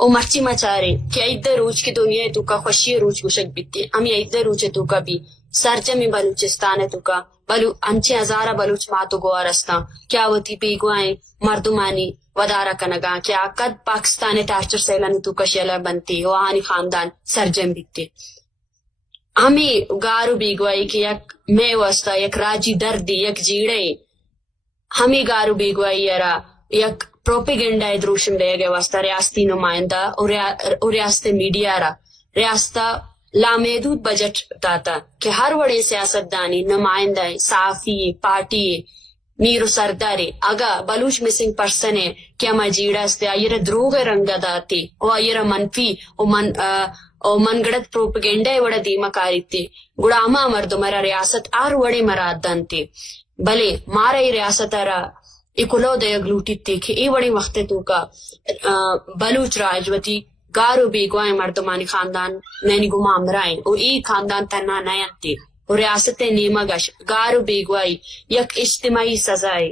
او مرچی مچارے کہ ایدہ روچ کی دنیا تو کا خوشی روچ گوشک بیتی امی ایدہ روچ تو کا بھی سرجمی بلوچستان تو کا بلو انچے ہزارہ بلوچ ماتو گوارستا کیا وتی پیگوائیں مردمانی ودارہ کنگا کیا قد پاکستان ٹارچر سیلانی تو کا شیلہ بنتی وہانی خاندان سرجم بیتی ہمیں گارو بیگوائی کہ یک میں وستا یک راجی دردی یک جیڑے ہمیں گارو بیگوائی یرا یک پروپیگنڈا دروشم دے گئے واسطہ ریاستی نمائندہ اور ریاست میڈیا را ریاستہ لامحدود بجٹ داتا کہ ہر وڑے سیاست دانی نمائندہ صحافی پارٹی میرو سردارے اگا بلوچ مسنگ پرسن ہے کیا مجیڑا استے آئیر دروغ رنگا داتی او آئیر منفی او منگڑت پروپیگنڈا وڑا دیما کاری تے گڑاما مردو مرا ریاست آر وڑے مراد دانتے بلے مارا ای ریاست را اکلو دے گلوٹی تے کہ ای وڑی وقت تو کا بلوچ راجوتی گارو بیگوائیں مردمانی خاندان نینی گما امرائیں او ای خاندان تنہا نیان تے اور ریاست نیمہ گش گارو بیگوائی یک اجتماعی سزائے